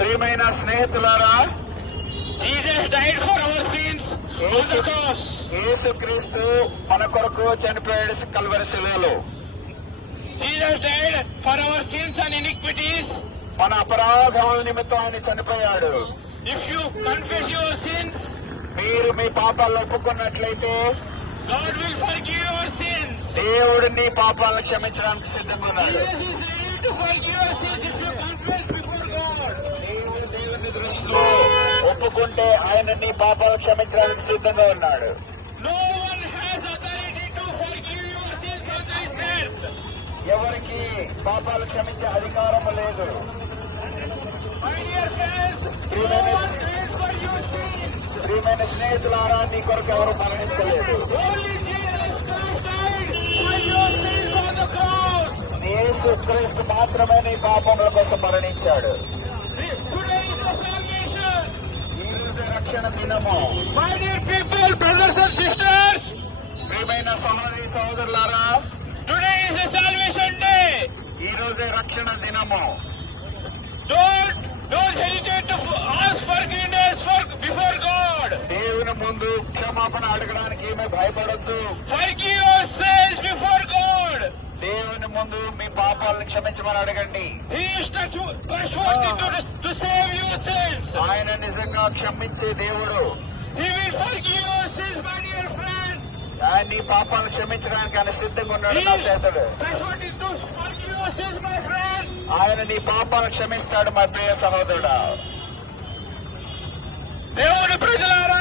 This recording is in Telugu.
ప్రియమైన స్నేహితులారా, Jesus died for our sins on the cross. యేసుక్రీస్తు మన కొరకు చనిపోయాడు కల్వరి శిలువలో. Jesus died for our sins and iniquities. మన అపరాధముల నిమిత్తం ఆయన చనిపోయాడు. If you confess your sins, మీరు మీ పాపాలను ఒప్పుకున్నట్లయితే God will forgive your sins. దేవుడు నీ పాపాలను క్షమించడానికి సిద్ధంగా ఉన్నాడు. Jesus is ready to forgive your sins if you confess before God. దేవుని దృష్టిలో ఒప్పుకుంటే ఆయన నీ పాపాలను క్షమించడానికి సిద్ధంగా ఉన్నాడు. No one has authority to forgive your sins on this earth. ఎవరికి పాపాలు క్షమించే అధికారం లేదు. My dear friends, no one pays for your sins. ప్రియమైన స్నేహితులారా, నీ కొరకు ఎవరు మరణించలేదు. Only Jesus Christ died for your sins on the cross. యేసుక్రీస్తు మాత్రమే నీ పాపముల కోసం మరణించాడు. Today is the salvation. ఈ రోజు రక్షణ దినము. My dear people, brothers and sisters, ప్రియమైన సహోదరి సహోదరులారా, today is the salvation day. ఈ రోజే రక్షణ దినము. Don't hesitate to ask forgiveness before God. దేవుని ముందు క్షమాపణ అడగడానికి ఏమీ భయపడొద్దు. Forgive your sins before God. దేవుని ముందు మీ పాపాలను క్షమించమని అడగండి. He is trustworthy to save your sins. ఆయన నిజంగా క్షమించే దేవుడు. He will forgive your sins, my dear friend. ఆయన నీ పాపాలను క్షమించడానికి ఆయన సిద్ధంగా ఉన్నాడు. He నా is చేతుడు trustworthy to forgive your sins, my friend. ఆయన నీ పాపాలను క్షమిస్తాడు మా ప్రియ సహోదరుడా. దేవుని ప్రజలారా,